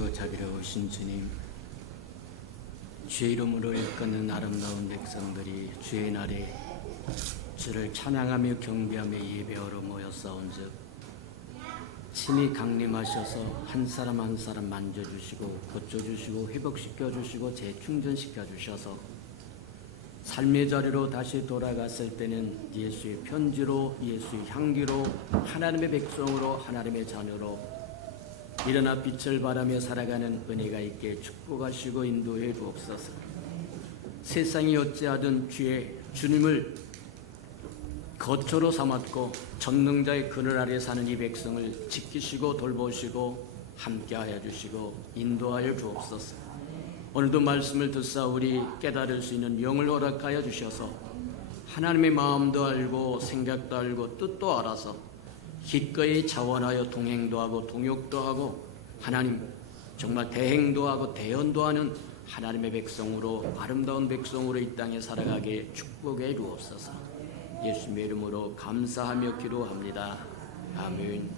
선하시고 자비로우신 주님, 주의 이름으로 일컫는 아름다운 백성들이 주의 날에 주를 찬양하며 경배하며 예배하러 모였사온즉 친히 강림하셔서 한 사람 한 사람 만져주시고 고쳐주시고 회복시켜주시고 재충전시켜주셔서 삶의 자리로 다시 돌아갔을 때는 예수의 편지로, 예수의 향기로, 하나님의 백성으로, 하나님의 자녀로 일어나 빛을 발하며 살아가는 은혜가 있게 축복하시고 인도해 주옵소서. 세상이 어찌하든 주님을 거처로 삼았고 전능자의 그늘 아래 사는 이 백성을 지키시고 돌보시고 함께하여 주시고 인도하여 주옵소서. 오늘도 말씀을 듣사 우리 깨달을 수 있는 영을 허락하여 주셔서 하나님의 마음도 알고 생각도 알고 뜻도 알아서 기꺼이 자원하여 동행도 하고 동역도 하고 하나님 정말 대행도 하고 대언도 하는 하나님의 백성으로, 아름다운 백성으로 이 땅에 살아가게 축복해 주옵소서. 예수님의 이름으로 감사하며 기도합니다. 아멘.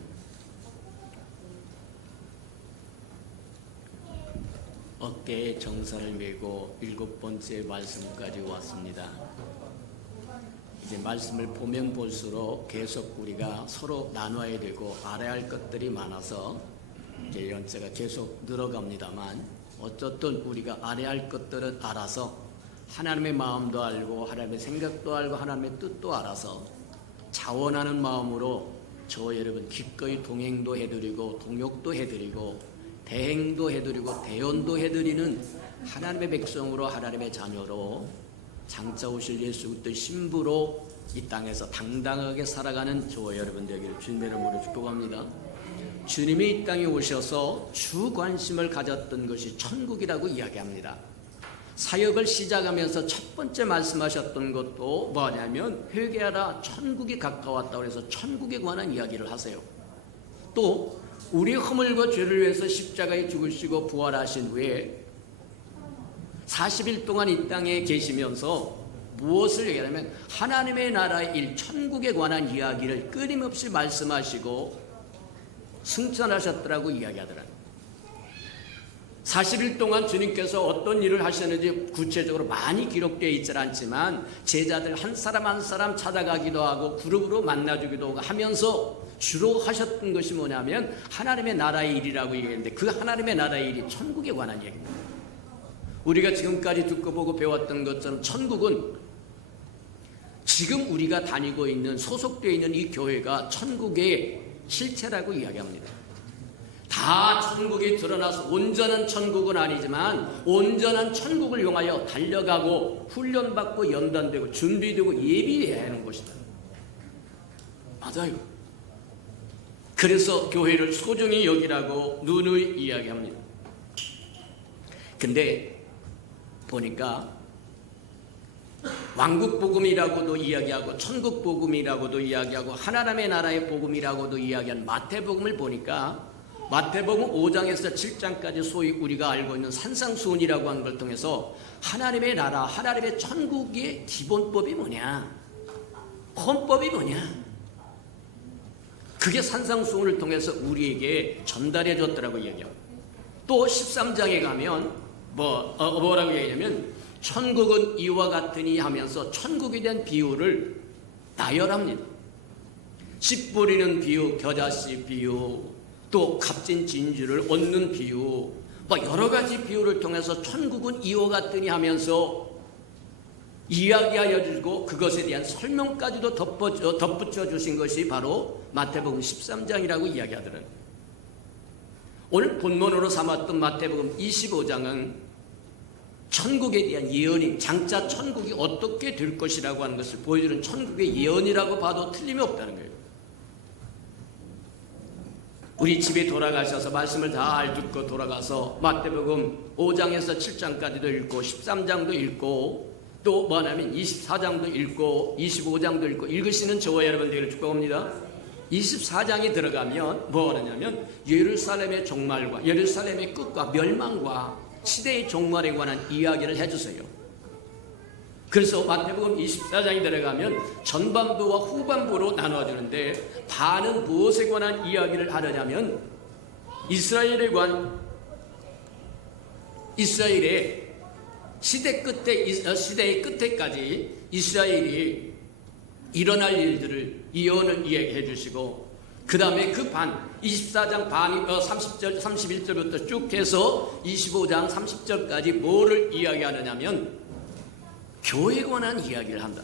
어깨에 정사를 메고 7번째 말씀까지 왔습니다. 이제 말씀을 보면 볼수록 계속 우리가 서로 나눠야 되고 알아야 할 것들이 많아서 이제 연세가 계속 늘어갑니다만, 어쨌든 우리가 알아야 할 것들은 알아서 하나님의 마음도 알고 하나님의 생각도 알고 하나님의 뜻도 알아서 자원하는 마음으로 저 여러분 기꺼이 동행도 해드리고 동역도 해드리고 대행도 해드리고 대언도 해드리는 하나님의 백성으로, 하나님의 자녀로 장차 오실 예수 그리스도의 신부로 이 땅에서 당당하게 살아가는 저와 여러분 되기를 주님의 이름으로 축복합니다. 주님이 이 땅에 오셔서 주 관심을 가졌던 것이 천국이라고 이야기합니다. 사역을 시작하면서 첫 번째 말씀하셨던 것도 뭐냐면 회개하라, 천국이 가까웠다고 해서 천국에 관한 이야기를 하세요. 또 우리 허물과 죄를 위해서 십자가에 죽으시고 부활하신 후에 40일 동안 이 땅에 계시면서 무엇을 얘기하냐면 하나님의 나라의 일, 천국에 관한 이야기를 끊임없이 말씀하시고 승천하셨더라고 이야기하더라고요. 40일 동안 주님께서 어떤 일을 하셨는지 구체적으로 많이 기록되어 있지 않지만 제자들 한 사람 한 사람 찾아가기도 하고 그룹으로 만나주기도 하고 하면서 주로 하셨던 것이 뭐냐면 하나님의 나라의 일이라고 얘기했는데, 그 하나님의 나라의 일이 천국에 관한 얘기입니다. 우리가 지금까지 듣고 보고 배웠던 것처럼 천국은 지금 우리가 다니고 있는, 소속되어 있는 이 교회가 천국의 실체라고 이야기합니다. 다 천국이 드러나서 온전한 천국은 아니지만 온전한 천국을 향하여 달려가고 훈련받고 연단되고 준비되고 예비해야 하는 것이다. 맞아요. 그래서 교회를 소중히 여기라고 누누이 이야기합니다. 근데 보니까 왕국 복음이라고도 이야기하고 천국 복음이라고도 이야기하고 하나님의 나라의 복음이라고도 이야기한 마태복음을 보니까 마태복음 5장에서 7장까지 소위 우리가 알고 있는 산상수훈이라고 하는 걸 통해서 하나님의 나라, 하나님의 천국의 기본법이 뭐냐, 헌법이 뭐냐, 그게 산상수훈을 통해서 우리에게 전달해 줬더라고 이야기하고, 또 13장에 가면 뭐라고 얘기하냐면 천국은 이와 같으니 하면서 천국에 대한 비유를 나열합니다. 씨 뿌리는 비유, 겨자씨 비유, 또 값진 진주를 얻는 비유, 여러 가지 비유를 통해서 천국은 이와 같으니 하면서 이야기하여 주고 그것에 대한 설명까지도 덧붙여 주신 것이 바로 마태복음 13장이라고 이야기하더라고요. 오늘 본문으로 삼았던 마태복음 25장은 천국에 대한 예언이, 장차 천국이 어떻게 될 것이라고 하는 것을 보여주는 천국의 예언이라고 봐도 틀림이 없다는 거예요. 우리 집에 돌아가셔서 말씀을 잘 듣고 돌아가서 마태복음 5장에서 7장까지도 읽고 13장도 읽고 또 뭐냐면 24장도 읽고 25장도 읽고 읽으시는 저와 여러분들을 축복합니다. 24장에 들어가면 뭐 하냐면 예루살렘의 종말과 예루살렘의 끝과 멸망과 시대의 종말에 관한 이야기를 해주세요. 그래서 마태복음 24장에 들어가면 전반부와 후반부로 나눠주는데, 반은 무엇에 관한 이야기를 하느냐면 이스라엘에 관한 이스라엘의 시대의 끝에까지 이스라엘이 일어날 일들을 예언을 이야기해 주시고, 그 다음에 그 반 24장 반이 30절 31절부터 쭉 해서 25장 30절까지 뭐를 이야기하느냐면 교회에 관한 이야기를 한다.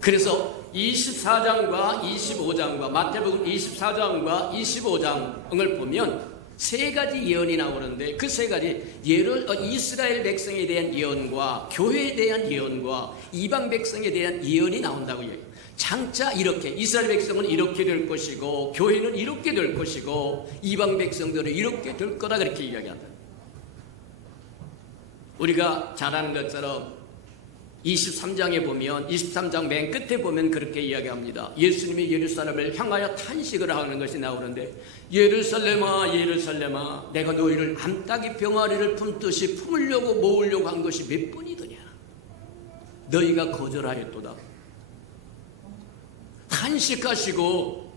그래서 24장과 25장과 마태복음 24장과 25장을 보면 세 가지 예언이 나오는데, 그 세 가지 이스라엘 백성에 대한 예언과 교회에 대한 예언과 이방 백성에 대한 예언이 나온다고 얘기해요. 장차 이렇게 이스라엘 백성은 이렇게 될 것이고 교회는 이렇게 될 것이고 이방 백성들은 이렇게 될 거다, 그렇게 이야기한다. 우리가 잘 아는 것처럼 23장에 보면 23장 맨 끝에 보면 그렇게 이야기합니다. 예수님이 예루살렘을 향하여 탄식을 하는 것이 나오는데, 예루살렘아 예루살렘아 내가 너희를 암탉이 병아리를 품듯이 품으려고 모으려고 한 것이 몇 번이더냐. 너희가 거절하였도다. 탄식하시고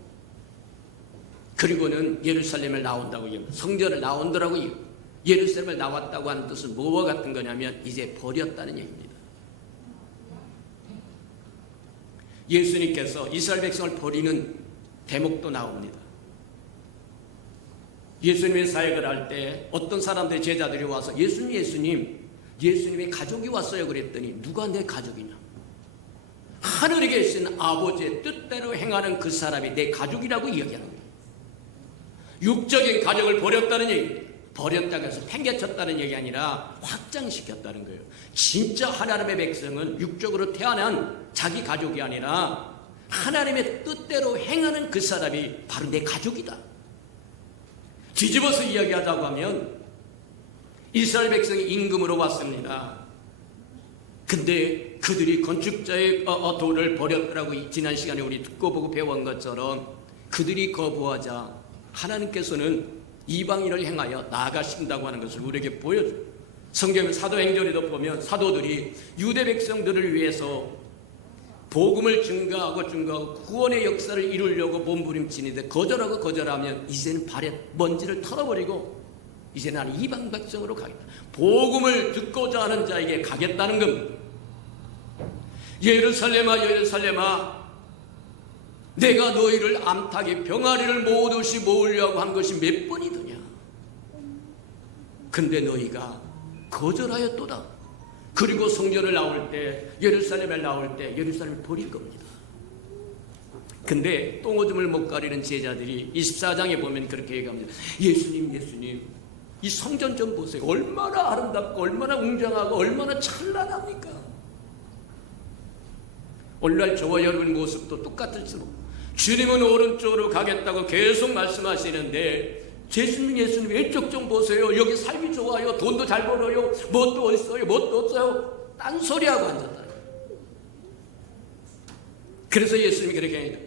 그리고는 예루살렘을 나온다고 얘기합니다. 성전을 나온다라고 얘기합니다. 예루살렘을 나왔다고 하는 뜻은 뭐와 같은 거냐면 이제 버렸다는 얘기입니다. 예수님께서 이스라엘 백성을 버리는 대목도 나옵니다. 예수님의 사역을 할 때 어떤 사람들의 제자들이 와서 예수님의 가족이 왔어요 그랬더니, 누가 내 가족이냐? 하늘에 계신 아버지의 뜻대로 행하는 그 사람이 내 가족이라고 이야기하는 거예요. 육적인 가족을 버렸다는 얘기, 버렸다고 해서 팽개쳤다는 얘기 아니라 확장시켰다는 거예요. 진짜 하나님의 백성은 육적으로 태어난 자기 가족이 아니라 하나님의 뜻대로 행하는 그 사람이 바로 내 가족이다. 뒤집어서 이야기하자고 하면 이스라엘 백성이 임금으로 왔습니다. 근데 그들이 건축자의 도를 버렸더라고. 지난 시간에 우리 듣고 보고 배운 것처럼 그들이 거부하자 하나님께서는 이방인을 행하여 나아가신다고 하는 것을 우리에게 보여줘요. 성경의 사도행전에도 보면 사도들이 유대 백성들을 위해서 복음을 증가하고 구원의 역사를 이루려고 몸부림치는데 거절하면 이제는 발에 먼지를 털어버리고 이제 나는 이방 백성으로 가겠다. 복음을 듣고자 하는 자에게 가겠다는 겁니다. 예루살렘아 예루살렘아 내가 너희를 암탉이 병아리를 모으듯이 모으려고 한 것이 몇 번이더냐. 근데 너희가 거절하였도다. 그리고 성전을 나올 때 예루살렘을 나올 때 예루살렘을 버릴 겁니다. 근데 똥오줌을 못 가리는 제자들이 24장에 보면 그렇게 얘기합니다. 예수님 이 성전 좀 보세요. 얼마나 아름답고 얼마나 웅장하고 얼마나 찬란합니까? 오늘날 저와 여러분 모습도 똑같을수록 주님은 오른쪽으로 가겠다고 계속 말씀하시는데 예수님 왼쪽 좀 보세요. 여기 삶이 좋아요. 돈도 잘 벌어요. 뭣도 있어요. 뭣도 없어요. 딴소리하고 앉았다. 그래서 예수님이 그렇게 합니다.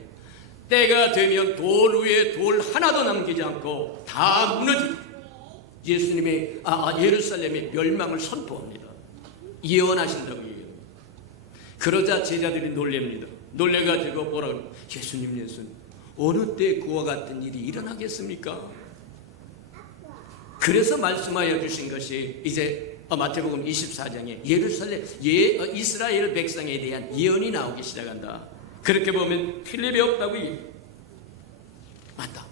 때가 되면 돌 위에 돌 하나도 남기지 않고 다 무너집니다. 예수님의 예루살렘의 멸망을 선포합니다. 예언하신다고 얘기해요. 그러자 제자들이 놀랍니다. 놀래가지고 뭐라고 해요? 예수님 어느 때 그와 같은 일이 일어나겠습니까? 그래서 말씀하여 주신 것이 이제 마태복음 24장에 이스라엘 백성에 대한 예언이 나오기 시작한다. 그렇게 보면 틀림이 없다고 맞다.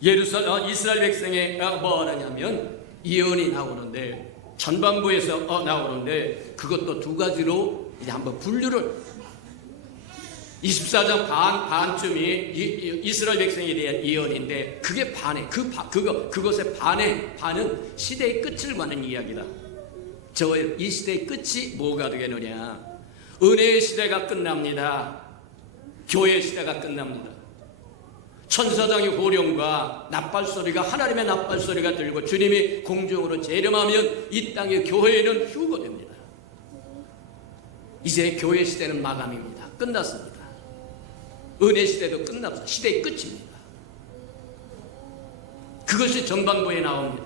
이스라엘 백성에 뭐 하냐면 예언이 나오는데 전반부에서 나오는데 그것도 두 가지로 이제 한번 분류를 24장 반쯤이 이스라엘 백성에 대한 예언인데 그게 반에 그것의 반은 시대의 끝을 가는 이야기다. 이 시대의 끝이 뭐가 되겠느냐? 은혜의 시대가 끝납니다. 교회의 시대가 끝납니다. 천사장의 호령과 나팔소리가 하나님의 나팔소리가 들고 주님이 공중으로 재림하면 이 땅의 교회는 휴거됩니다. 이제 교회 시대는 마감입니다. 끝났습니다. 은혜 시대도 끝났습니다. 시대의 끝입니다. 그것이 전반부에 나옵니다.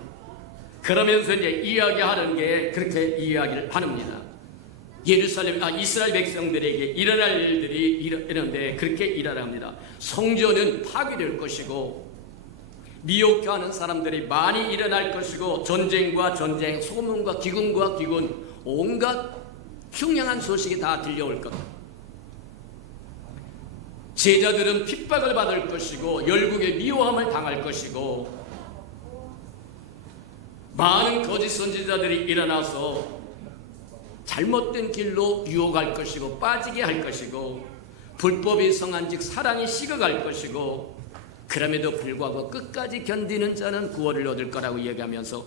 그러면서 이제 이야기하는 게 그렇게 이야기를 합니다. 이스라엘 백성들에게 일어날 일들이 이런데 그렇게 일어납니다. 성전은 파괴될 것이고 미혹하는 사람들이 많이 일어날 것이고 전쟁과 전쟁, 소문과 기근과 기근, 온갖 흉흉한 소식이 다 들려올 겁니다. 제자들은 핍박을 받을 것이고 열국의 미워함을 당할 것이고 많은 거짓 선지자들이 일어나서 잘못된 길로 유혹할 것이고 빠지게 할 것이고 불법이 성한즉 사랑이 식어갈 것이고 그럼에도 불구하고 끝까지 견디는 자는 구원을 얻을 거라고 이야기하면서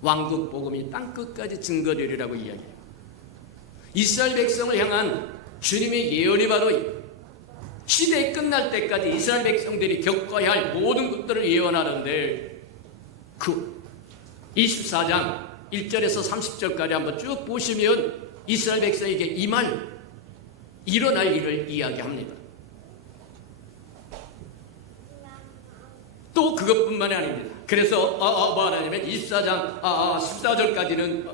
왕국 복음이 땅끝까지 증거되리라고 이야기해요. 이스라엘 백성을 향한 주님의 예언이 바로 시대 끝날 때까지 이스라엘 백성들이 겪어야 할 모든 것들을 예언하는데 그 24장 1절에서 30절까지 한번 쭉 보시면 이스라엘 백성에게 일어날 일을 이야기합니다. 또 그것뿐만이 아닙니다. 그래서 뭐 하냐면 24장 14절까지는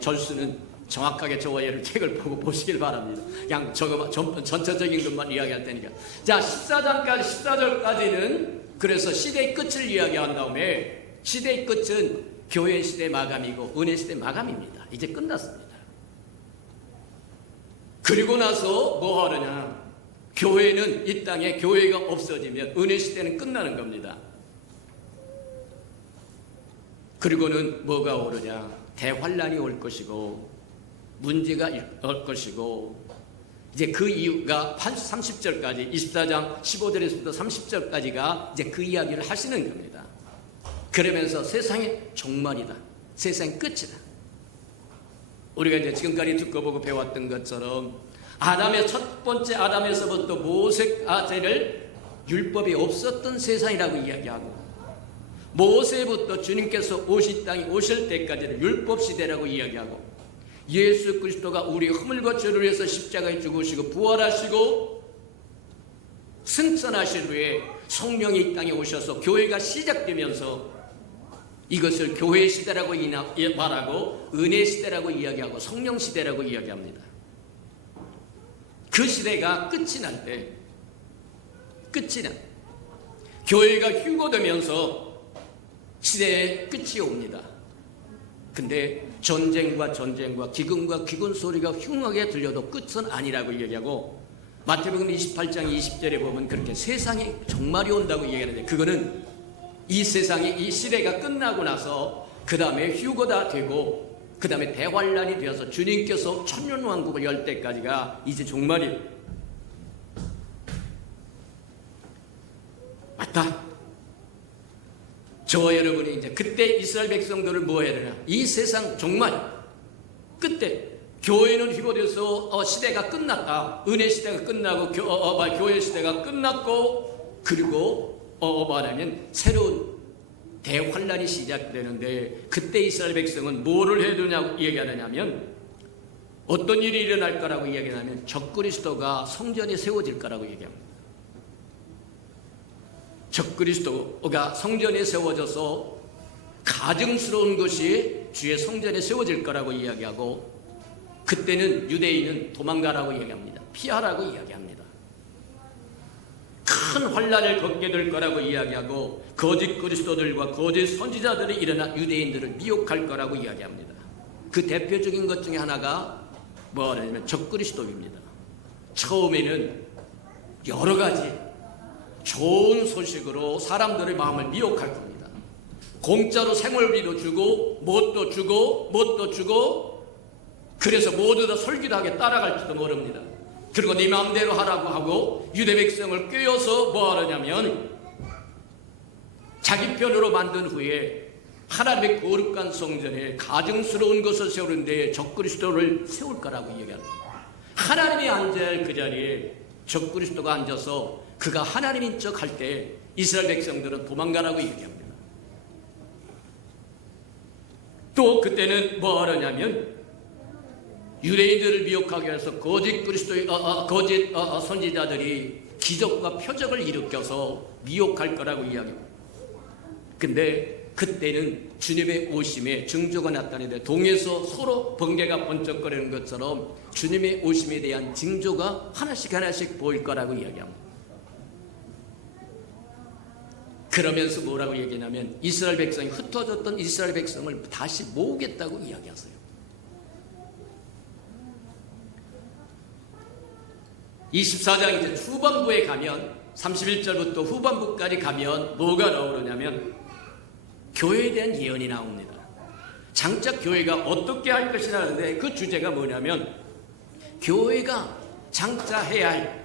절수는 정확하게 저와 얘를 책을 보고 보시길 바랍니다. 그냥 전체적인 것만 이야기할 테니까. 자, 14장까지 14절까지는 그래서 시대의 끝을 이야기한 다음에 시대의 끝은 교회 시대 마감이고 은혜 시대 마감입니다. 이제 끝났습니다. 그리고 나서 뭐 하느냐? 교회는 이 땅에 교회가 없어지면 은혜 시대는 끝나는 겁니다. 그리고는 뭐가 오르냐? 대환란이 올 것이고 문제가 올 것이고 이제 그 이유가 30절까지 24장 15절에서부터 30절까지가 이제 그 이야기를 하시는 겁니다. 그러면서 세상의 종말이다. 세상의 끝이다. 우리가 이제 지금까지 듣고 보고 배웠던 것처럼 아담의 첫 번째 아담에서부터 모세까지를 율법이 없었던 세상이라고 이야기하고 모세부터 주님께서 오실 땅에 오실 때까지는 율법 시대라고 이야기하고 예수 그리스도가 우리의 허물과 죄를 위해서 십자가에 죽으시고 부활하시고 승천하신 후에 성령이 이 땅에 오셔서 교회가 시작되면서 이것을 교회 시대라고 말하고 은혜 시대라고 이야기하고 성령 시대라고 이야기합니다. 그 시대가 끝이 날 때, 교회가 휴거되면서 시대의 끝이 옵니다. 근데 전쟁과 기근과 기근 소리가 흉하게 들려도 끝은 아니라고 얘기하고 마태복음 28장 20절에 보면 그렇게 세상에 종말이 온다고 얘기하는데 그거는 이 세상이 이 시대가 끝나고 나서 그 다음에 휴거가 되고 그 다음에 대환란이 되어서 주님께서 천년왕국을 열 때까지가 이제 종말이에요. 맞다. 저와 여러분이 이제 그때 이스라엘 백성들을 뭐 해야 되냐? 이 세상 종말 그때 교회는 휴거돼서 시대가 끝났다. 은혜 시대가 끝나고 교회 시대가 끝났고 그리고 말하면 새로운 대환란이 시작되는데 그때 이스라엘 백성은 뭐를 해야 되냐고 얘기하느냐면 어떤 일이 일어날 거라고 얘기하냐면 적그리스도가 성전에 세워질 거라고 얘기합니다. 적그리스도가 성전에 세워져서 가증스러운 것이 주의 성전에 세워질 거라고 이야기하고 그때는 유대인은 도망가라고 이야기합니다. 피하라고 이야기합니다. 큰 환란을 겪게 될 거라고 이야기하고 거짓 그리스도들과 거짓 선지자들이 일어나 유대인들을 미혹할 거라고 이야기합니다. 그 대표적인 것 중에 하나가 뭐냐면 적그리스도입니다. 처음에는 여러 가지 좋은 소식으로 사람들의 마음을 미혹할 겁니다. 공짜로 생활비도 주고 뭣도 주고 그래서 모두 다 설교하게 따라갈지도 모릅니다. 그리고 네 마음대로 하라고 하고 유대 백성을 꿰어서 뭐 하느냐면 자기 편으로 만든 후에 하나님의 거룩한 성전에 가증스러운 것을 세우는데 적그리스도를 세울 거라고 얘기합니다. 하나님이 앉아야 할 그 자리에 적그리스도가 앉아서 그가 하나님인 척 할 때 이스라엘 백성들은 도망가라고 얘기합니다. 또 그때는 뭐 하느냐면 유대인들을 미혹하기 위해서 거짓 선지자들이 기적과 표적을 일으켜서 미혹할 거라고 이야기합니다. 근데 그때는 주님의 오심에 징조가 나타나는데 동에서 서로 번개가 번쩍거리는 것처럼 주님의 오심에 대한 징조가 하나씩 보일 거라고 이야기합니다. 그러면서 뭐라고 얘기하냐면 이스라엘 백성이 흩어졌던 이스라엘 백성을 다시 모으겠다고 이야기하세요. 24장 이제 후반부에 가면 31절부터 후반부까지 가면 뭐가 나오느냐면 교회에 대한 예언이 나옵니다. 장차 교회가 어떻게 할 것이냐 하는데 그 주제가 뭐냐면 교회가 장차 해야 할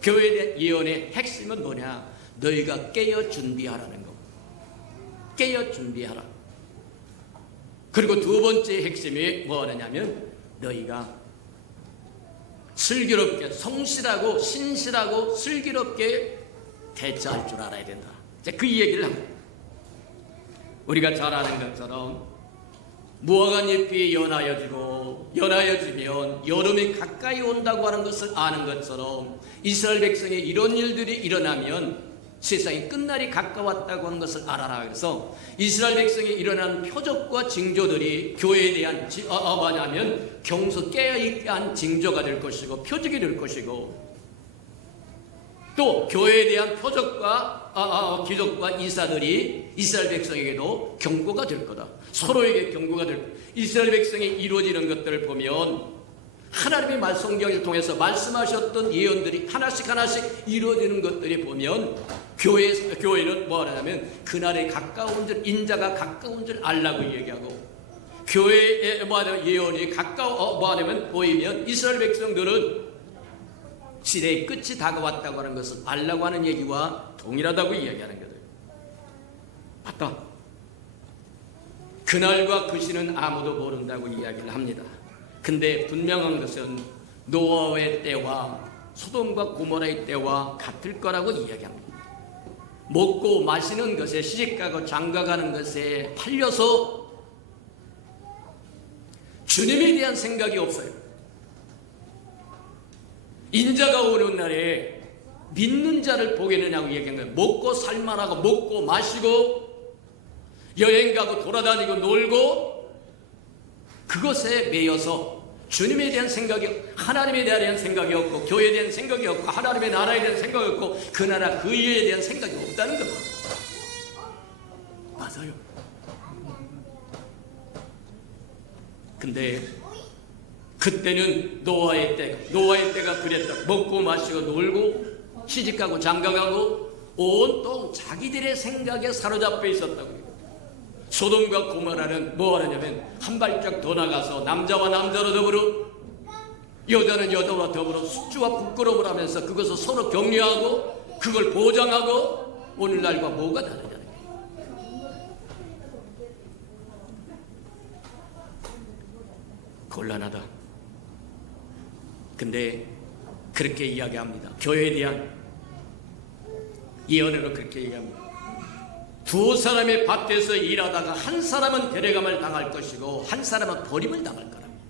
교회에 대한 예언의 핵심은 뭐냐? 너희가 깨어 준비하라는 거. 깨어 준비하라. 그리고 두 번째 핵심이 뭐냐면 너희가 슬기롭게 성실하고 신실하고 슬기롭게 대처할 줄 알아야 된다. 그 얘기를 합니다. 우리가 잘 아는 것처럼 무화과 잎이 연하여지면 여름이 가까이 온다고 하는 것을 아는 것처럼 이스라엘 백성에 이런 일들이 일어나면 세상이 끝날이 가까웠다고 하는 것을 알아라. 그래서 이스라엘 백성에 일어난 표적과 징조들이 교회에 대한 뭐냐면 경소 깨어있게 한 징조가 될 것이고 표적이 될 것이고 또 교회에 대한 표적과 기적과 이사들이 이스라엘 백성에게도 경고가 될 거다. 서로에게 경고가 될 거다. 이스라엘 백성이 이루어지는 것들을 보면 하나님의 말씀경을 통해서 말씀하셨던 예언들이 하나씩 이루어지는 것들이 보면 교회는 뭐 하냐면 그날에 가까운 줄 인자가 가까운 줄 알라고 얘기하고 교회에 뭐 하냐면 예언이 뭐 하냐면 보이면 이스라엘 백성들은 시대의 끝이 다가왔다고 하는 것을 알라고 하는 얘기와 동일하다고 이야기하는 거예요. 맞다. 그날과 그 시는 아무도 모른다고 이야기를 합니다. 근데 분명한 것은 노아의 때와 소돔과 고모라의 때와 같을 거라고 이야기합니다. 먹고 마시는 것에 시집가고 장가가는 것에 팔려서 주님에 대한 생각이 없어요. 인자가 오는 날에 믿는 자를 보겠느냐고 얘기한 거예요. 먹고 살만하고 먹고 마시고 여행 가고 돌아다니고 놀고 그것에 매여서 주님에 대한 생각이 하나님에 대한 생각이 없고 교회에 대한 생각이 없고 하나님의 나라에 대한 생각이 없고 그 나라 그 일에 대한 생각이 없다는 겁니다. 맞아요. 근데 그때는 노아의 때가 그랬다. 먹고 마시고 놀고 시집가고 장가가고 온통 자기들의 생각에 사로잡혀 있었다고요. 소돔과 고모라는 뭐 하느냐면 한 발짝 더 나가서 남자와 남자로 더불어 여자는 여자와 더불어 수치와 부끄러움을 하면서 그것을 서로 격려하고 그걸 보장하고 오늘날과 뭐가 다르냐는 거예요. 곤란하다. 근데 그렇게 이야기합니다. 교회에 대한 예언으로 그렇게 얘기합니다. 두 사람의 밭에서 일하다가 한 사람은 데려감을 당할 것이고 한 사람은 버림을 당할 거랍니다.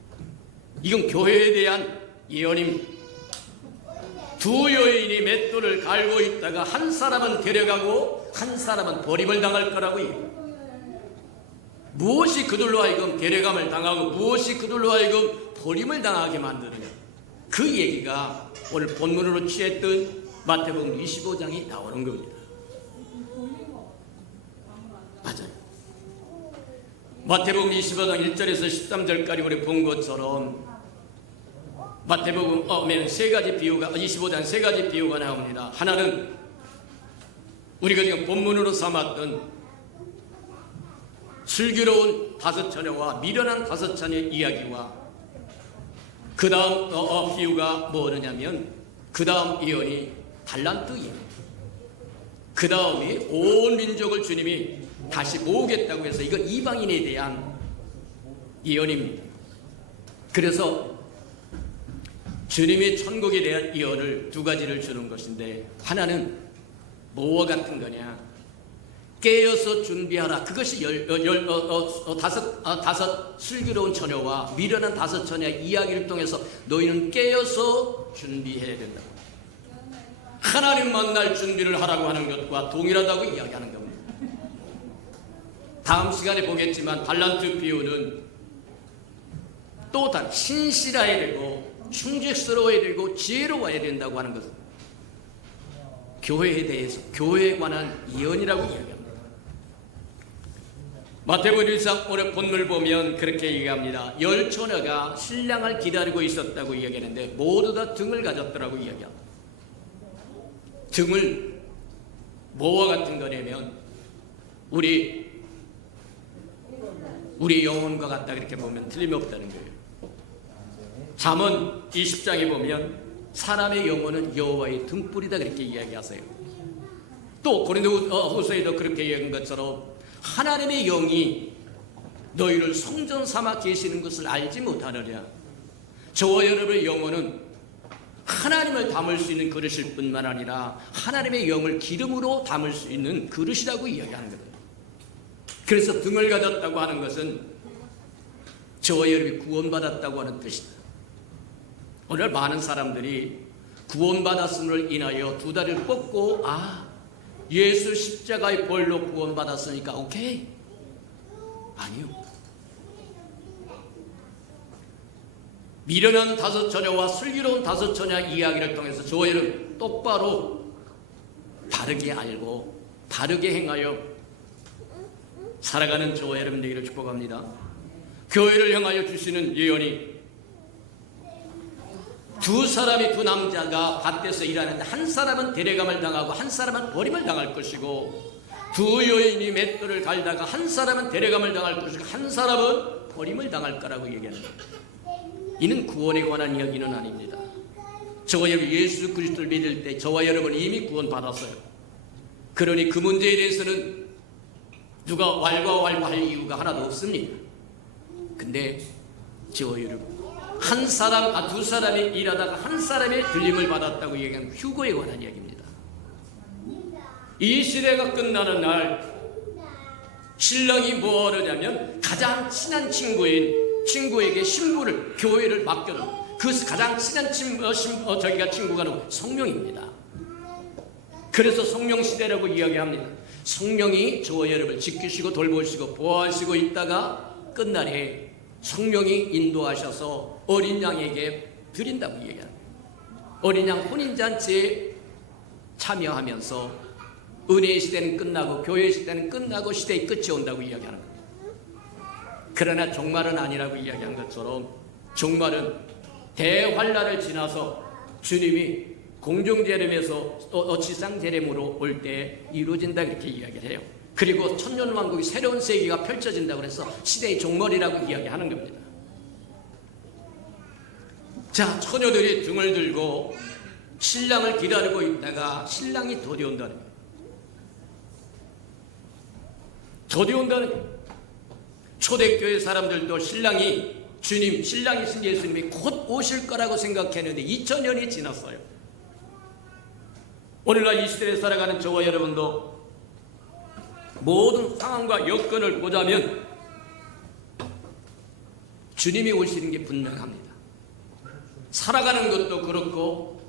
이건 교회에 대한 예언입니다. 두 여인이 맷돌을 갈고 있다가 한 사람은 데려가고 한 사람은 버림을 당할 거라고 얘기합니다. 무엇이 그들로 하여금 데려감을 당하고 무엇이 그들로 하여금 버림을 당하게 만드느냐, 그 얘기가 오늘 본문으로 취했던 마태복음 25장이 나오는 겁니다. 맞아요. 마태복음 25장 1절에서 13절까지 우리 본 것처럼 마태복음 세 가지 비유가 25장 세 가지 비유가 나옵니다. 하나는 우리가 지금 본문으로 삼았던 슬기로운 다섯 처녀와 미련한 다섯 처녀의 이야기와 그 다음 비유가 뭐냐면 그 다음 예언이 달란트 예언, 그 다음이 온 민족을 주님이 다시 모으겠다고 해서 이건 이방인에 대한 예언입니다. 그래서 주님이 천국에 대한 예언을 두 가지를 주는 것인데 하나는 뭐와 같은 거냐, 깨어서 준비하라. 그것이 다섯 슬기로운 처녀와 미련한 다섯 처녀의 이야기를 통해서 너희는 깨어서 준비해야 된다. 하나님 만날 준비를 하라고 하는 것과 동일하다고 이야기하는 겁니다. 다음 시간에 보겠지만 달란트 비유는 또 다른 신실해야 되고 충직스러워야 되고 지혜로워야 된다고 하는 것입니다. 교회에 대해서 교회에 관한 예언이라고 이야기합니다. 마태복음 1장 오늘 본문을 보면 그렇게 얘기합니다. 10처녀가 신랑을 기다리고 있었다고 이야기하는데 모두 다 등을 가졌더라고 이야기합니다. 등을 뭐와 같은 거냐면 우리 영혼과 같다 그렇게 보면 틀림없다는 거예요. 잠언 20장에 보면 사람의 영혼은 여호와의 등불이다 그렇게 이야기하세요. 또 고린도후서에도 그렇게 이야기한 것처럼 하나님의 영이 너희를 성전 삼아 계시는 것을 알지 못하느냐. 저와 여러분의 영혼은 하나님을 담을 수 있는 그릇일 뿐만 아니라 하나님의 영을 기름으로 담을 수 있는 그릇이라고 이야기하는 거예요. 그래서 등을 가졌다고 하는 것은 저와 여러분이 구원받았다고 하는 뜻이다. 오늘 많은 사람들이 구원받았음을 인하여 두 다리를 뻗고 예수 십자가의 벌로 구원받았으니까 오케이. 아니요. 미련한 5처녀와 슬기로운 5처녀 이야기를 통해서 저와 여러분 똑바로 바르게 알고 바르게 행하여 살아가는 저와 여러분 되기를 축복합니다. 교회를 향하여 주시는 예언이 두 남자가 밭에서 일하는데 한 사람은 데려감을 당하고 한 사람은 버림을 당할 것이고 두 여인이 맷돌을 갈다가 한 사람은 데려감을 당할 것이고 한 사람은 버림을 당할 거라고 얘기합니다. 이는 구원에 관한 이야기는 아닙니다. 저와 여러분 예수 그리스도를 믿을 때 저와 여러분 이미 구원받았어요. 그러니 그 문제에 대해서는 누가 왈가왈부할 이유가 하나도 없습니다. 근데 저와 여러분 두 사람이 일하다가 한 사람의 들림을 받았다고 얘기하는 휴거에 관한 이야기입니다. 이 시대가 끝나는 날 신랑이 뭐 하느냐면 가장 친한 친구에게 신부를 교회를 맡겨놓은 그 가장 친한 친구가 성령입니다. 그래서 성령 시대라고 이야기합니다. 성령이 저와 여러분을 지키시고 돌보시고 보호하시고 있다가 끝날에 성령이 인도하셔서 어린 양에게 드린다고 얘기합니다. 어린 양 혼인잔치에 참여하면서 은혜의 시대는 끝나고 교회의 시대는 끝나고 시대의 끝이 온다고 이야기하는 겁니다. 그러나 종말은 아니라고 이야기한 것처럼 종말은 대환란을 지나서 주님이 공중재림에서 지상재림으로 올 때 이루어진다 이렇게 이야기를 해요. 그리고 천년왕국이 새로운 세계가 펼쳐진다고 해서 시대의 종말이라고 이야기하는 겁니다. 자, 처녀들이 등을 들고 신랑을 기다리고 있다가 신랑이 도디온다는 거예요. 도디온다는 거예요. 초대교회 사람들도 신랑이신 예수님이 곧 오실 거라고 생각했는데 2000년이 지났어요. 오늘날 이 시대에 살아가는 저와 여러분도 모든 상황과 여건을 보자면 주님이 오시는 게 분명합니다. 살아가는 것도 그렇고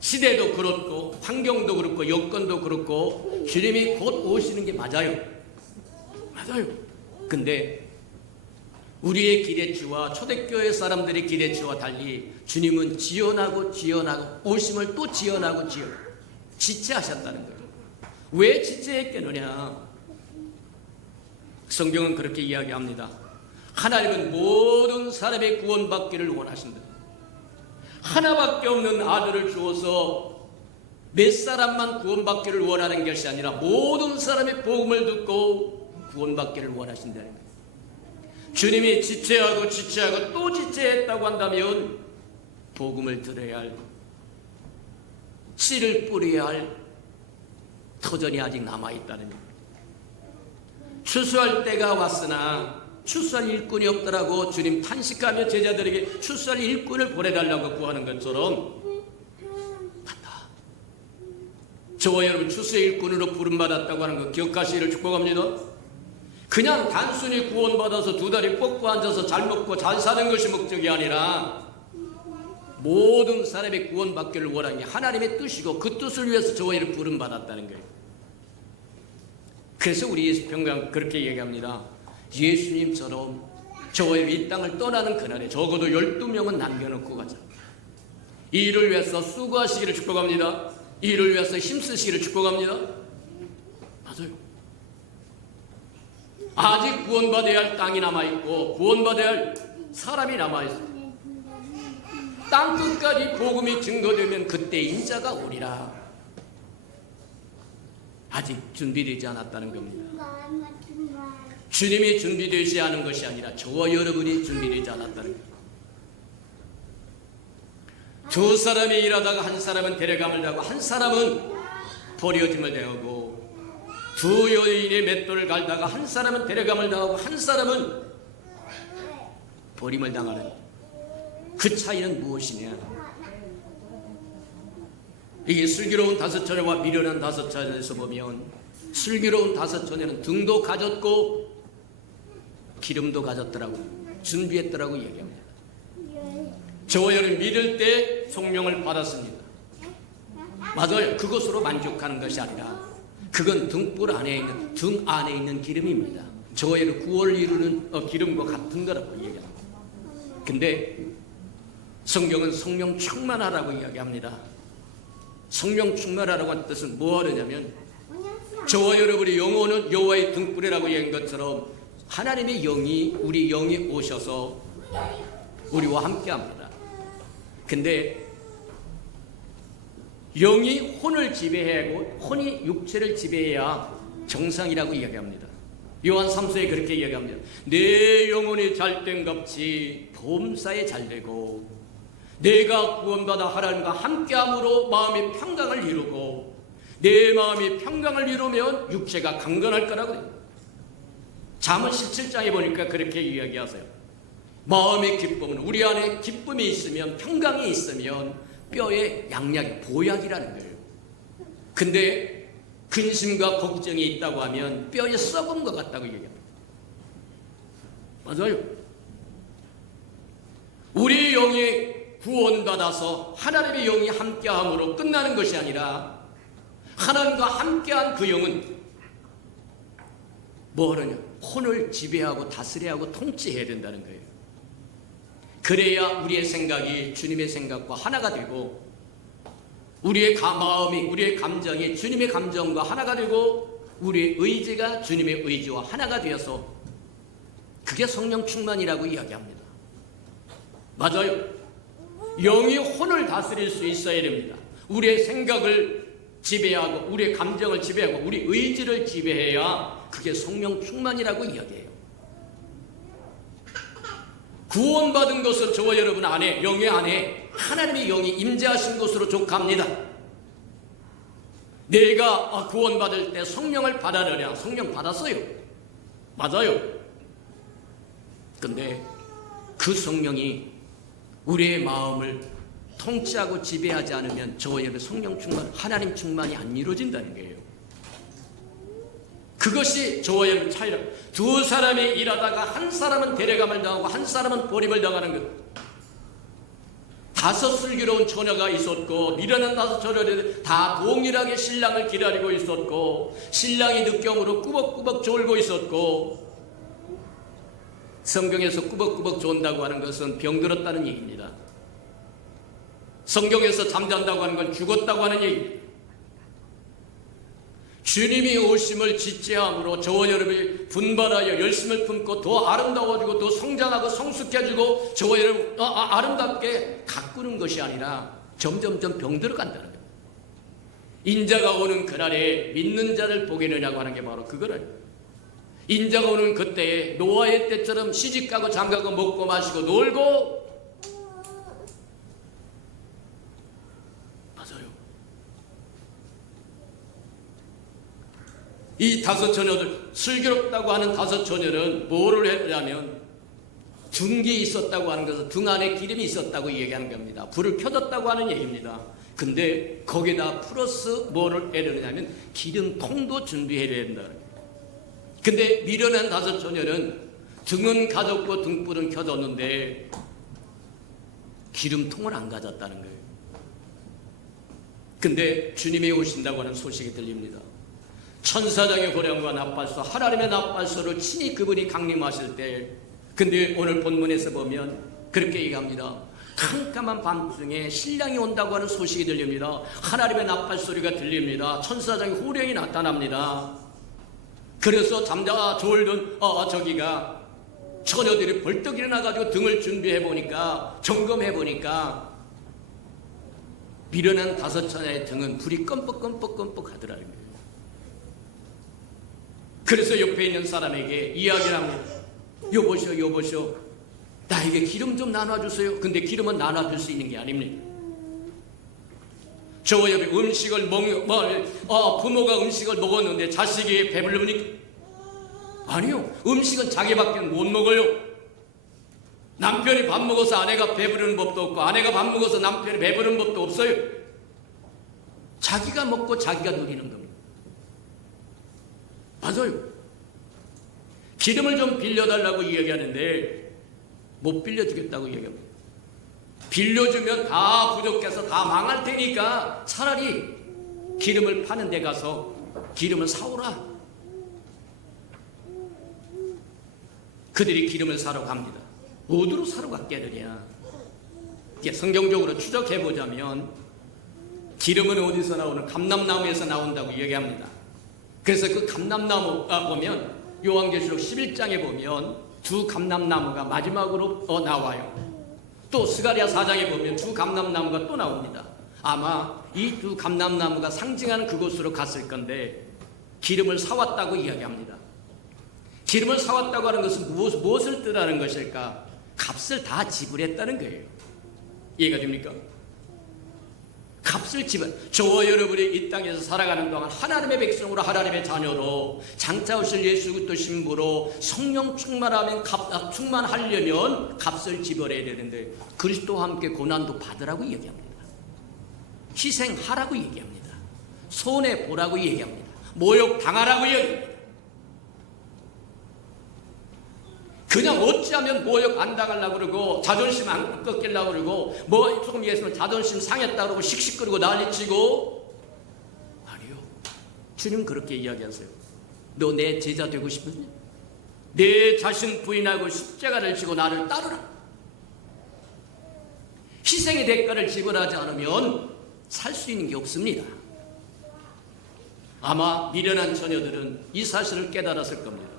시대도 그렇고 환경도 그렇고 여건도 그렇고 주님이 곧 오시는 게 맞아요. 근데 우리의 기대치와 초대교회 사람들의 기대치와 달리 주님은 지연하고 오심을 또 지연하고 지체하셨다는 거예요. 왜 지체했겠느냐? 성경은 그렇게 이야기합니다. 하나님은 모든 사람의 구원받기를 원하신다. 하나밖에 없는 아들을 주어서 몇 사람만 구원받기를 원하는 것이 아니라 모든 사람의 복음을 듣고 구원받기를 원하신다는 거예요. 주님이 지체하고 또 지체했다고 한다면 복음을 들어야 할, 씨를 뿌려야 할 터전이 아직 남아있다는 거예요. 추수할 때가 왔으나 추수할 일꾼이 없더라고 주님 탄식하며 제자들에게 추수할 일꾼을 보내달라고 구하는 것처럼 간다. 저와 여러분 추수의 일꾼으로 부름받았다고 하는 거 기억하시기를 축복합니다. 그냥 단순히 구원받아서 두 다리 뻗고 앉아서 잘 먹고 잘 사는 것이 목적이 아니라 모든 사람의 구원받기를 원하는 게 하나님의 뜻이고 그 뜻을 위해서 저와 여러분 부름받았다는 거예요. 그래서 우리 예수평강 그렇게 얘기합니다. 예수님처럼 저와 이 땅을 떠나는 그날에 적어도 12명은 남겨놓고 가자. 이 일을 위해서 수고하시기를 축복합니다. 이를 위해서 힘쓰시기를 축복합니다. 맞아요. 아직 구원받아야 할 땅이 남아있고 구원받아야 할 사람이 남아있어요. 땅끝까지 복음이 증거되면 그때 인자가 오리라. 아직 준비되지 않았다는 겁니다. 주님이 준비되지 않은 것이 아니라 저와 여러분이 준비되지 않았다는 겁니다. 두 사람이 일하다가 한 사람은 데려감을 당하고 한 사람은 버려짐을 당하고, 두 여인의 맷돌을 갈다가 한 사람은 데려감을 당하고 한 사람은 버림을 당하는 그 차이는 무엇이냐? 이게 슬기로운 다섯 처녀와 미련한 다섯 처녀에서 보면, 슬기로운 다섯 처녀는 등도 가졌고 기름도 가졌더라고, 준비했더라고 얘기합니다. 저와 여러분 믿을 때 성령을 받았습니다. 맞아요. 그것으로 만족하는 것이 아니라 그건 등 안에 있는 기름입니다. 저와 여러분 구원을 이루는 기름과 같은 거라고 얘기합니다. 근데 성경은 성령 충만하라고 이야기합니다. 성령 충만하라고 하는 뜻은 뭐 하느냐면, 저와 여러분의 영혼은 여호와의 등불이라고 얘기한 것처럼 하나님의 영이, 우리 영이 오셔서 우리와 함께합니다. 근데 영이 혼을 지배해야 하고 혼이 육체를 지배해야 정상이라고 이야기합니다. 요한 3서에 그렇게 이야기합니다. 내 영혼이 잘된 같이 범사에 잘되고, 내가 구원받아 하나님과 함께함으로 마음의 평강을 이루고, 내 마음이 평강을 이루면 육체가 강건할 거라고. 잠언 17장에 보니까 그렇게 이야기하세요. 마음의 기쁨은, 우리 안에 기쁨이 있으면, 평강이 있으면 뼈에 양약이, 보약이라는 거예요. 근데 근심과 걱정이 있다고 하면 뼈에 썩은 것 같다고 얘기합니다. 맞아요. 우리 영이 구원받아서 하나님의 영이 함께함으로 끝나는 것이 아니라, 하나님과 함께한 그 영은 뭐 하느냐? 혼을 지배하고 다스려야 하고 통치해야 된다는 거예요. 그래야 우리의 생각이 주님의 생각과 하나가 되고, 우리의 마음이, 우리의 감정이 주님의 감정과 하나가 되고, 우리의 의지가 주님의 의지와 하나가 되어서, 그게 성령 충만이라고 이야기합니다. 맞아요. 영이 혼을 다스릴 수 있어야 됩니다. 우리의 생각을 지배하고, 우리의 감정을 지배하고, 우리 의지를 지배해야 그게 성령 충만이라고 이야기해요. 구원받은 것은 저와 여러분 안에, 영의 안에 하나님의 영이 임재하신 것으로 족합니다. 내가 구원받을 때 성령을 받아려냐? 성령 받았어요. 맞아요. 근데 그 성령이 우리의 마음을 통치하고 지배하지 않으면 저와 여러분 성령 충만, 하나님 충만이 안 이루어진다는 거예요. 그것이 저와 여러분 차이라. 두 사람이 일하다가 한 사람은 데려감을 당하고 한 사람은 버림을 당하는 것. 다섯 슬기로운 처녀가 있었고, 미련한 다섯 처녀들이 다 동일하게 신랑을 기다리고 있었고, 신랑이 늦경으로 꾸벅꾸벅 졸고 있었고, 성경에서 꾸벅꾸벅 존다고 하는 것은 병들었다는 얘기입니다. 성경에서 잠잔다고 하는 건 죽었다고 하는 얘기입니다. 주님이 오심을 지체함으로 저와 여러분이 분발하여 열심을 품고 더 아름다워지고 더 성장하고 성숙해지고 저와 여러분 아름답게 가꾸는 것이 아니라 점점점 병들어간다는 거예요. 인자가 오는 그날에 믿는 자를 보게 되냐고 하는 게 바로 그거를. 인자가 오는 그때에 노아의 때처럼 시집가고 장가고 먹고 마시고 놀고, 이 다섯 처녀들, 슬기롭다고 하는 다섯 처녀는 뭐를 했냐면 등기 있었다고 하는 것은 등 안에 기름이 있었다고 얘기하는 겁니다. 불을 켜졌다고 하는 얘기입니다. 근데 거기다 플러스 뭐를 해야 되냐면 기름통도 준비해야 된다는 거예요. 근데 미련한 다섯 처녀는 등은 가졌고 등불은 켜졌는데 기름통을 안 가졌다는 거예요. 근데 주님이 오신다고 하는 소식이 들립니다. 천사장의 호령과 나팔소, 하나님의 나팔소를 친히 그분이 강림하실 때, 근데 오늘 본문에서 보면 그렇게 얘기합니다. 캄캄한 밤중에 신랑이 온다고 하는 소식이 들립니다. 하나님의 나팔 소리가 들립니다. 천사장의 호령이 나타납니다. 그래서 잠자가 졸던 저기가 처녀들이 벌떡 일어나가지고 등을 준비해 보니까, 점검해 보니까 미련한 5처녀의 등은 불이 껌뻑껌뻑 하더라는 거예요. 그래서 옆에 있는 사람에게 이야기를 합니다. 여보시오, 나에게 기름 좀 나눠주세요. 근데 기름은 나눠줄 수 있는 게 아닙니다. 저와 옆에 부모가 음식을 먹었는데 자식이 배부르니까, 아니요, 음식은 자기밖에 못 먹어요. 남편이 밥 먹어서 아내가 배부르는 법도 없고, 아내가 밥 먹어서 남편이 배부르는 법도 없어요. 자기가 먹고 자기가 누리는 겁니다. 맞아요. 기름을 좀 빌려달라고 이야기하는데 못 빌려주겠다고 이야기합니다. 빌려주면 다 부족해서 다 망할 테니까 차라리 기름을 파는 데 가서 기름을 사오라. 그들이 기름을 사러 갑니다. 어디로 사러 갔겠느냐? 성경적으로 추적해보자면 기름은 어디서 나오는? 감람나무에서 나온다고 얘기합니다. 그래서 그 감람나무가 보면 요한계시록 11장에 보면 두 감람나무가 마지막으로 나와요. 또 스가랴 4장에 보면 두 감람나무가 또 나옵니다. 아마 이 두 감람나무가 상징하는 그곳으로 갔을 건데 기름을 사왔다고 이야기합니다. 기름을 사왔다고 하는 것은 무엇을 뜻하는 것일까? 값을 다 지불했다는 거예요. 이해가 됩니까? 값을 지불. 저와 여러분이 이 땅에서 살아가는 동안 하나님의 백성으로, 하나님의 자녀로, 장차 오실 예수 그리스도 신부로 성령 충만하려면 값을 지불해야 되는데 그리스도와 함께 고난도 받으라고 얘기합니다. 희생하라고 얘기합니다. 손해보라고 얘기합니다. 모욕 당하라고 얘기합니다. 그냥 어찌하면 모욕 안 당하려고 그러고 자존심 안 꺾이려고 그러고 조금 얘기했으면 자존심 상했다 그러고 씩씩거리고 난리치고, 아니요. 주님 그렇게 이야기하세요. 너 내 제자 되고 싶으니 내 자신 부인하고 십자가를 지고 나를 따르라. 희생의 대가를 지불하지 않으면 살 수 있는 게 없습니다. 아마 미련한 처녀들은 이 사실을 깨달았을 겁니다.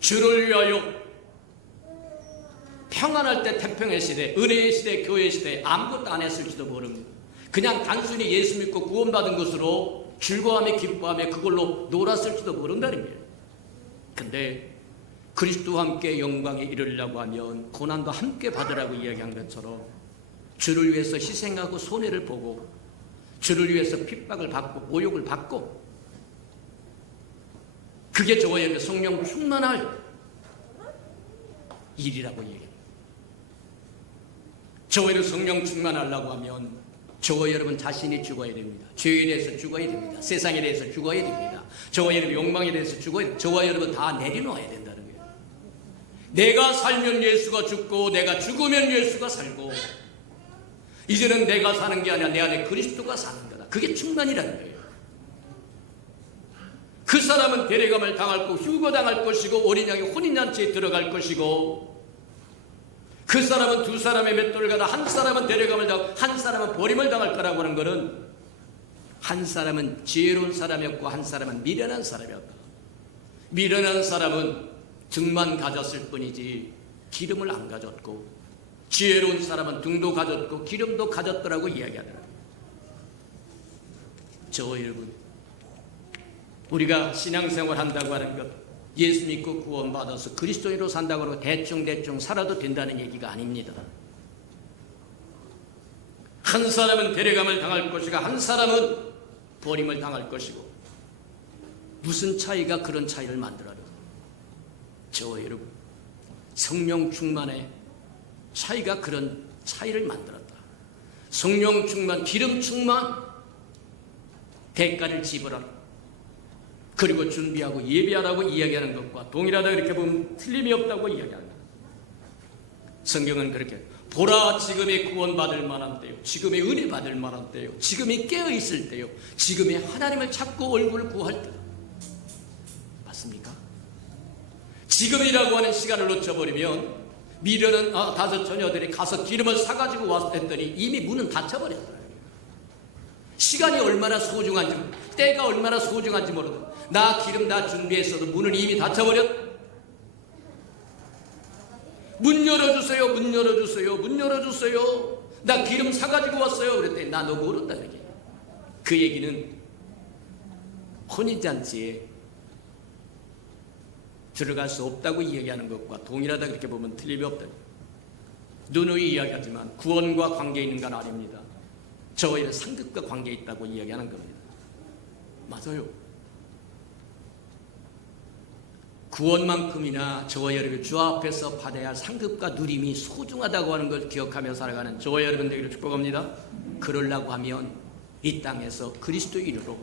주를 위하여 평안할 때 태평의 시대, 은혜의 시대, 교회의 시대 아무것도 안 했을지도 모릅니다. 그냥 단순히 예수 믿고 구원받은 것으로 즐거워하며 기뻐하며 그걸로 놀았을지도 모른다는 거예요. 근데 그리스도와 함께 영광에 이르려고 하면 고난도 함께 받으라고 이야기한 것처럼 주를 위해서 희생하고 손해를 보고 주를 위해서 핍박을 받고 모욕을 받고, 그게 저와 여러분의 성령 충만할 일이라고 얘기합니다. 저와 여러분 성령 충만하려고 하면 저와 여러분 자신이 죽어야 됩니다. 죄에 대해서 죽어야 됩니다. 세상에 대해서 죽어야 됩니다. 저와 여러분 욕망에 대해서 죽어야 됩니다. 저와 여러분 다 내려놓아야 된다는 거예요. 내가 살면 예수가 죽고 내가 죽으면 예수가 살고, 이제는 내가 사는 게 아니라 내 안에 그리스도가 사는 거다. 그게 충만이라는 거예요. 그 사람은 데려감을 당할 거고 휴거당할 것이고 어린 양의 혼인잔치에 들어갈 것이고, 그 사람은 두 사람의 맷돌을 가다 한 사람은 데려감을 당하고 한 사람은 버림을 당할 거라고 하는 것은 한 사람은 지혜로운 사람이었고 한 사람은 미련한 사람이었다. 미련한 사람은 등만 가졌을 뿐이지 기름을 안 가졌고, 지혜로운 사람은 등도 가졌고 기름도 가졌더라고 이야기하더라고요. 저와 여러분, 우리가 신앙생활 한다고 하는 것, 예수 믿고 구원받아서 그리스도인으로 산다고 하고 대충 살아도 된다는 얘기가 아닙니다. 한 사람은 데려감을 당할 것이고 한 사람은 버림을 당할 것이고, 무슨 차이가 그런 차이를 만들어요? 저와 여러분, 성령 충만의 차이가 그런 차이를 만들었다. 성령 충만, 기름 충만, 대가를 지불하라. 그리고 준비하고 예배하라고 이야기하는 것과 동일하다 이렇게 보면 틀림이 없다고 이야기합니다. 성경은 그렇게 보라, 지금의 구원받을 만한 때요, 지금의 은혜 받을 만한 때요, 지금이 깨어있을 때요, 지금의 하나님을 찾고 얼굴을 구할 때. 맞습니까? 지금이라고 하는 시간을 놓쳐버리면 미련한 5 처녀들이 가서 기름을 사가지고 왔더니 이미 문은 닫혀버렸다. 시간이 얼마나 소중한지, 때가 얼마나 소중한지 모르다. 나 기름 다 준비했어도 문은 이미 닫혀버렸다. 문 열어주세요, 문 열어주세요, 문 열어주세요. 나 기름 사가지고 왔어요. 그랬더니 나 너 모른다. 이렇게. 그 얘기는 혼인잔치에 들어갈 수 없다고 이야기하는 것과 동일하다 그렇게 보면 틀림이 없다. 누누이 이야기하지만 구원과 관계 있는 건 아닙니다. 저희는 상급과 관계 있다고 이야기하는 겁니다. 맞아요. 구원만큼이나 저와 여러분이 주 앞에서 받아야 할 상급과 누림이 소중하다고 하는 걸 기억하며 살아가는 저와 여러분 되기를 축복합니다. 그러려고 하면 이 땅에서 그리스도 이름으로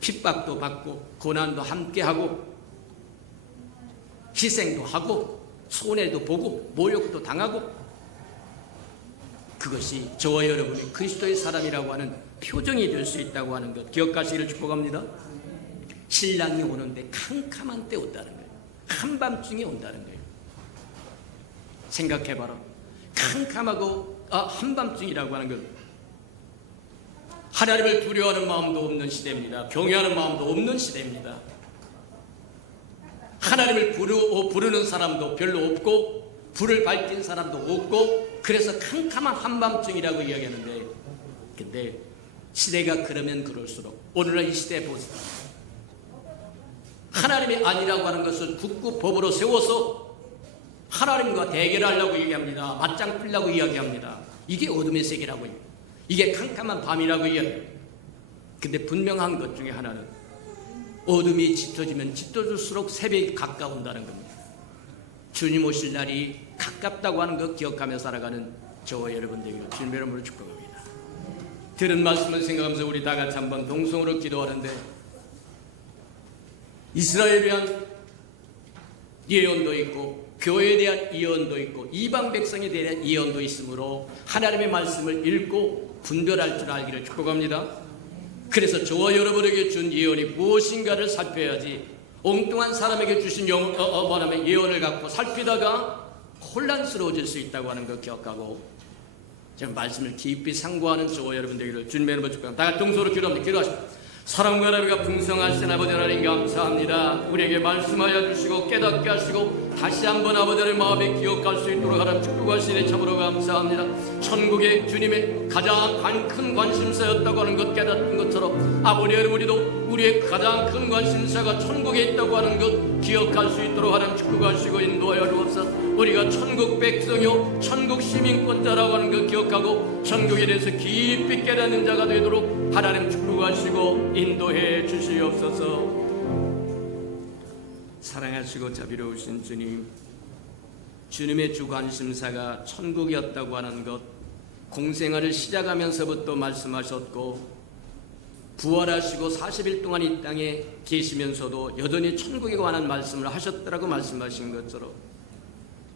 핍박도 받고 고난도 함께하고 희생도 하고 손해도 보고 모욕도 당하고, 그것이 저와 여러분이 그리스도의 사람이라고 하는 표정이 될 수 있다고 하는 것 기억하시기를 축복합니다. 신랑이 오는데 캄캄한 때 온다는 거예요. 한밤중에 온다는 거예요. 생각해봐라. 캄캄하고 한밤중이라고 하는 것, 하나님을 두려워하는 마음도 없는 시대입니다. 경외하는 마음도 없는 시대입니다. 하나님을 부르는 사람도 별로 없고 불을 밝힌 사람도 없고, 그래서 캄캄한 한밤중이라고 이야기하는데, 근데 시대가 그러면 그럴수록 오늘날 이 시대에 보세요. 하나님이 아니라고 하는 것을 굳고 법으로 세워서 하나님과 대결하려고 얘기합니다. 맞짱 뜨려고 이야기합니다. 이게 어둠의 세계라고 해요. 이게 캄캄한 밤이라고 이야기해요. 근데 분명한 것 중에 하나는 어둠이 짙어지면 짙어질수록 새벽이 가까운다는 겁니다. 주님 오실 날이 가깝다고 하는 것 기억하며 살아가는 저와 여러분들에게 주님의 이름으로 축복합니다. 들은 말씀을 생각하면서 우리 다 같이 한번 동성으로 기도하는데, 이스라엘에 대한 예언도 있고 교회에 대한 예언도 있고 이방 백성에 대한 예언도 있으므로 하나님의 말씀을 읽고 분별할 줄 알기를 축복합니다. 그래서 저와 여러분에게 준 예언이 무엇인가를 살펴야지, 엉뚱한 사람에게 주신 예언을 갖고 살피다가 혼란스러워질 수 있다고 하는 걸 기억하고, 제가 말씀을 깊이 상고하는 저와 여러분 되기를 주님의 이름으로 축복합니다. 다 같이 동서로 기도합니다. 기도하십시오. 사랑과 나라가 풍성하신 아버지 하나님 감사합니다. 우리에게 말씀하여 주시고 깨닫게 하시고 다시 한번 아버지 하나님 마음에 기억할 수 있도록 하나님 축복하시니 참으로 감사합니다. 천국의 주님의 가장 큰 관심사였다고 하는 것 깨닫는 것처럼 아버지 하나님 우리도 우리의 가장 큰 관심사가 천국에 있다고 하는 것 기억할 수 있도록 하나님 축복하시고 인도하여 주옵소서. 우리가 천국 백성이요 천국 시민권자라고 하는 것 기억하고 천국에 대해서 깊이 깨닫는 자가 되도록 하나님 축복하시고 인도해 주시옵소서. 사랑하시고 자비로우신 주님, 주님의 주 관심사가 천국이었다고 하는 것 공생활을 시작하면서부터 말씀하셨고, 부활하시고 40일 동안 이 땅에 계시면서도 여전히 천국에 관한 말씀을 하셨더라고 말씀하신 것처럼,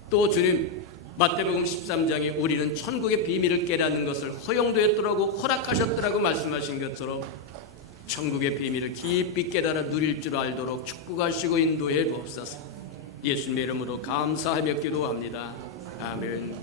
또 주님 마태복음 13장에 우리는 천국의 비밀을 깨닫는 것을 허용되었더라고 허락하셨더라고 말씀하신 것처럼 천국의 비밀을 깊이 깨달아 누릴 줄 알도록 축복하시고 인도해 주옵소서. 예수님의 이름으로 감사하며 기도합니다. 아멘.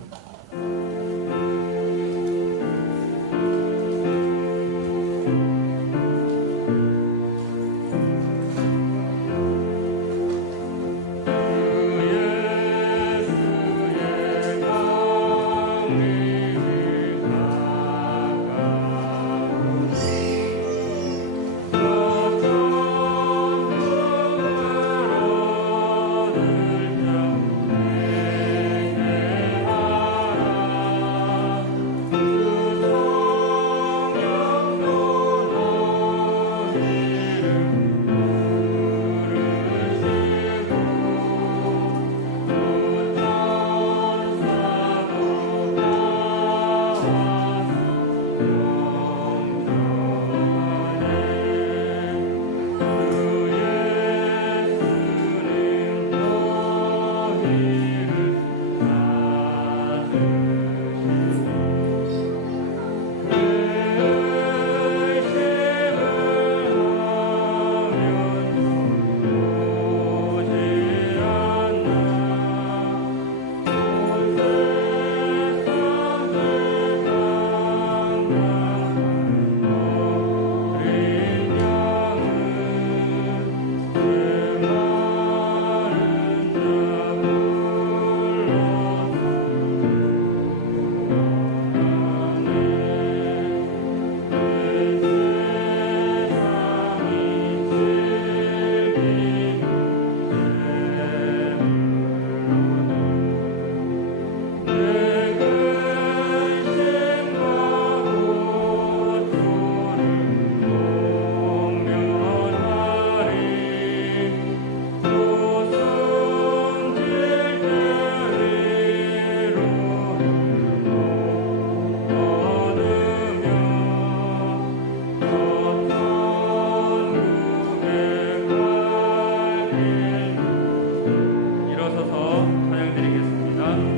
일어서서 찬양드리겠습니다.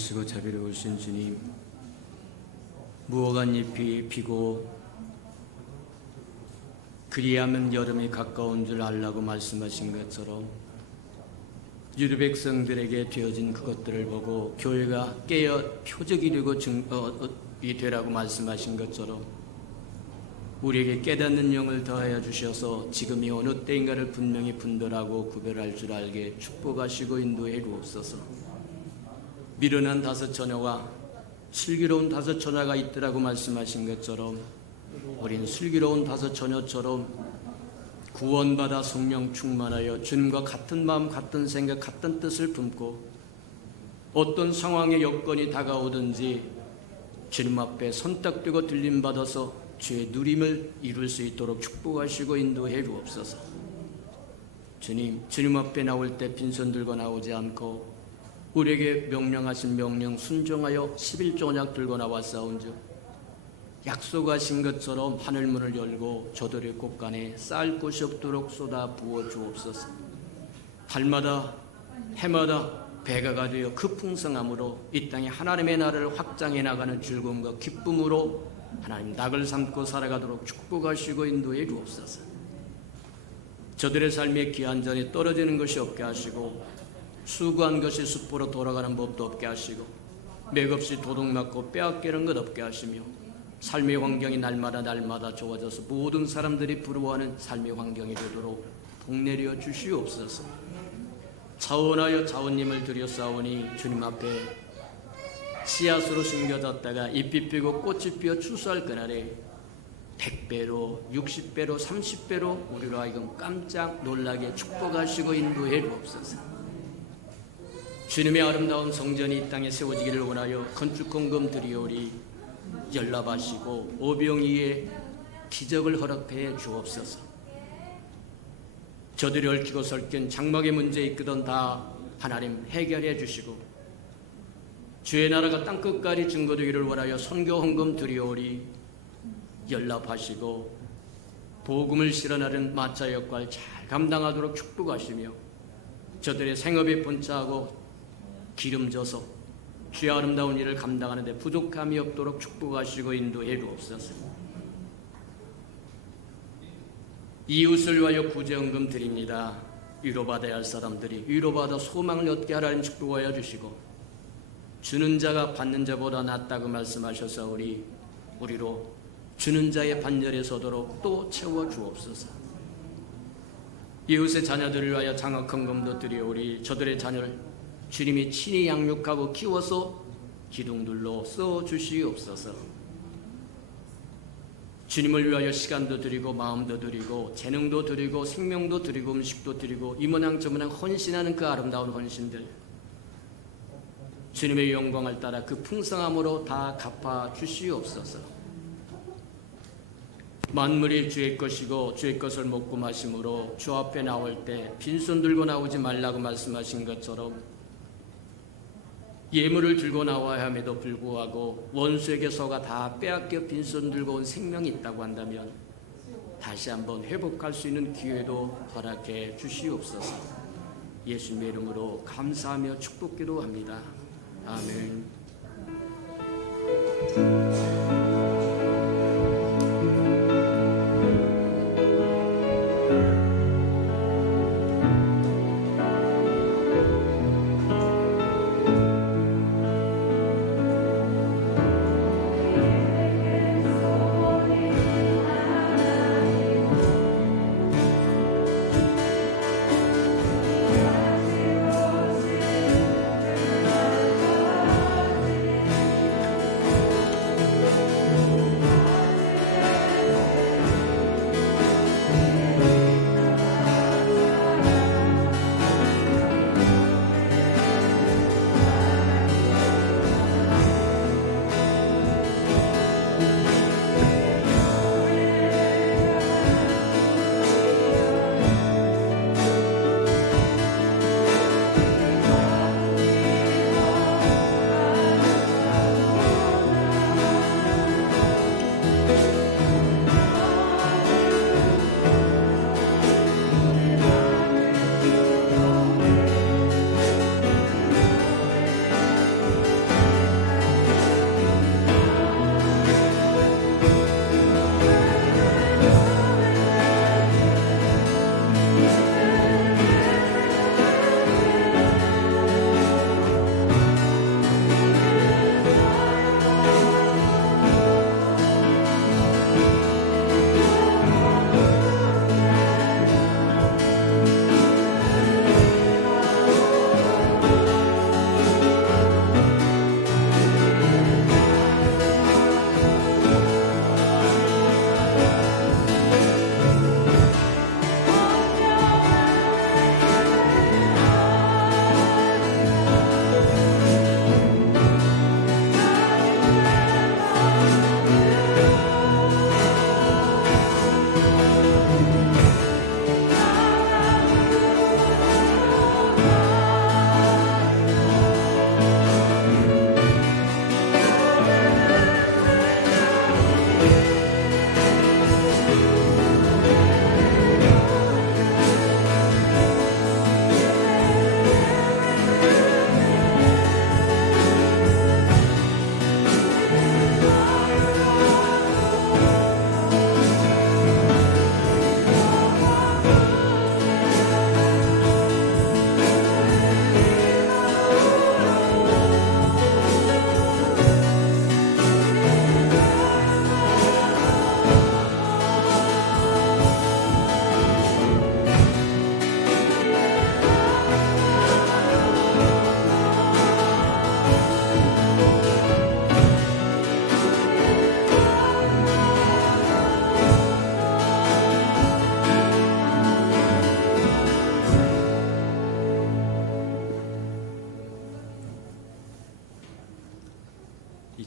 사랑하시고 자비로우신 주님, 무화과 잎이 피고 그리하면 여름이 가까운 줄 알라고 말씀하신 것처럼 유대 백성들에게 되어진 그것들을 보고 교회가 깨어 표적이 되고 증거이 되라고 말씀하신 것처럼 우리에게 깨닫는 영을 더하여 주셔서 지금이 어느 때인가를 분명히 분별하고 구별할 줄 알게 축복하시고 인도해 주옵소서. 미련한 다섯 처녀와 슬기로운 다섯 처녀가 있더라고 말씀하신 것처럼 우린 슬기로운 다섯 처녀처럼 구원받아 성령 충만하여 주님과 같은 마음, 같은 생각, 같은 뜻을 품고 어떤 상황의 여건이 다가오든지 주님 앞에 선택되고 들림받아서 주의 누림을 이룰 수 있도록 축복하시고 인도해 주옵소서. 주님 앞에 나올 때 빈손 들고 나오지 않고 우리에게 명령하신 명령 순종하여 11조 언약 들고 나왔사온즉 약속하신 것처럼 하늘문을 열고 저들의 곳간에 쌓을 곳이 없도록 쏟아 부어 주옵소서. 달마다 해마다 배가가 되어 그 풍성함으로 이 땅에 하나님의 나라를 확장해 나가는 즐거움과 기쁨으로 하나님 낙을 삼고 살아가도록 축복하시고 인도해 주옵소서. 저들의 삶에 귀한 잔이 떨어지는 것이 없게 하시고 수고한 것이 숲으로 돌아가는 법도 없게 하시고 맥없이 도둑맞고 빼앗기는 것 없게 하시며 삶의 환경이 날마다 좋아져서 모든 사람들이 부러워하는 삶의 환경이 되도록 복내려 주시옵소서. 차원하여 차원님을 드렸사오니 주님 앞에 씨앗으로 숨겨졌다가 잎이 피고 꽃이 피어 추수할 그날에 100배로 60배로 30배로 우리로 하여금 깜짝 놀라게 축복하시고 인도해 주옵소서. 주님의 아름다운 성전이 이 땅에 세워지기를 원하여 건축헌금 드리오리 연락하시고 오병이의 기적을 허락해 주옵소서. 저들이 얽히고 설킨 장막의 문제 있거든 다 하나님 해결해 주시고 주의 나라가 땅끝까지 증거되기를 원하여 선교 헌금 드리오리 연락하시고 복음을 실현하는 마차 역할 잘 감당하도록 축복하시며 저들의 생업에 본차하고 기름져서 주의 아름다운 일을 감당하는데 부족함이 없도록 축복하시고 인도해 주옵소서. 이웃을 위하여 구제헌금 드립니다. 위로받아야 할 사람들이 위로받아 소망을 얻게 하라는 축복하여 주시고 주는 자가 받는 자보다 낫다고 말씀하셔서 우리로 주는 자의 반열에 서도록 또 채워 주옵소서. 이웃의 자녀들을 위하여 장학헌금도 드리오리 저들의 자녀를 주님이 친히 양육하고 키워서 기둥들로 써주시옵소서. 주님을 위하여 시간도 드리고 마음도 드리고 재능도 드리고 생명도 드리고 음식도 드리고 이모양 저모양 헌신하는 그 아름다운 헌신들 주님의 영광을 따라 그 풍성함으로 다 갚아 주시옵소서. 만물이 주의 것이고 주의 것을 먹고 마심으로 주 앞에 나올 때 빈손 들고 나오지 말라고 말씀하신 것처럼 예물을 들고 나와야 함에도 불구하고 원수에게서가 다 빼앗겨 빈손 들고 온 생명이 있다고 한다면 다시 한번 회복할 수 있는 기회도 허락해 주시옵소서. 예수님의 이름으로 감사하며 축복기도 합니다. 아멘.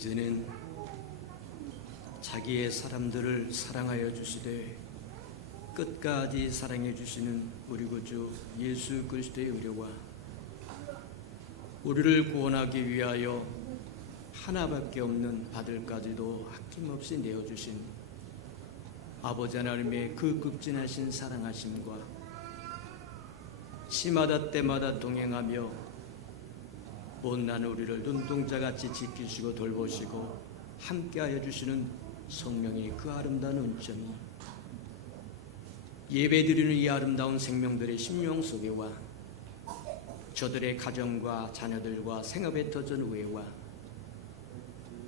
이제는 자기의 사람들을 사랑하여 주시되 끝까지 사랑해 주시는 우리 구주 예수 그리스도의 의료와 우리를 구원하기 위하여 하나밖에 없는 아들까지도 아낌없이 내어주신 아버지 하나님의 그 극진하신 사랑하심과 시마다 때마다 동행하며 못난 우리를 눈동자같이 지키시고 돌보시고 함께하여 주시는 성령의 그 아름다운 은총이 예배드리는 이 아름다운 생명들의 심령 속에와 저들의 가정과 자녀들과 생업에 터진 우애와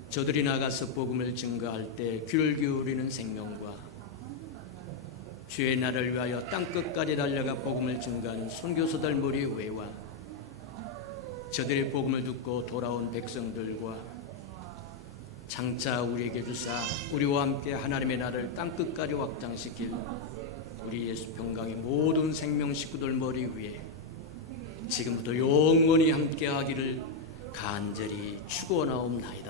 저들이 나가서 복음을 증거할 때 귀를 기울이는 생명과 주의 나라를 위하여 땅끝까지 달려가 복음을 증거하는 선교사들 무리의 우애와 저들의 복음을 듣고 돌아온 백성들과 장차 우리에게 주사 우리와 함께 하나님의 나라를 땅끝까지 확장시킬 우리 예수 평강의 모든 생명 식구들 머리 위에 지금부터 영원히 함께하기를 간절히 축원하옵나이다.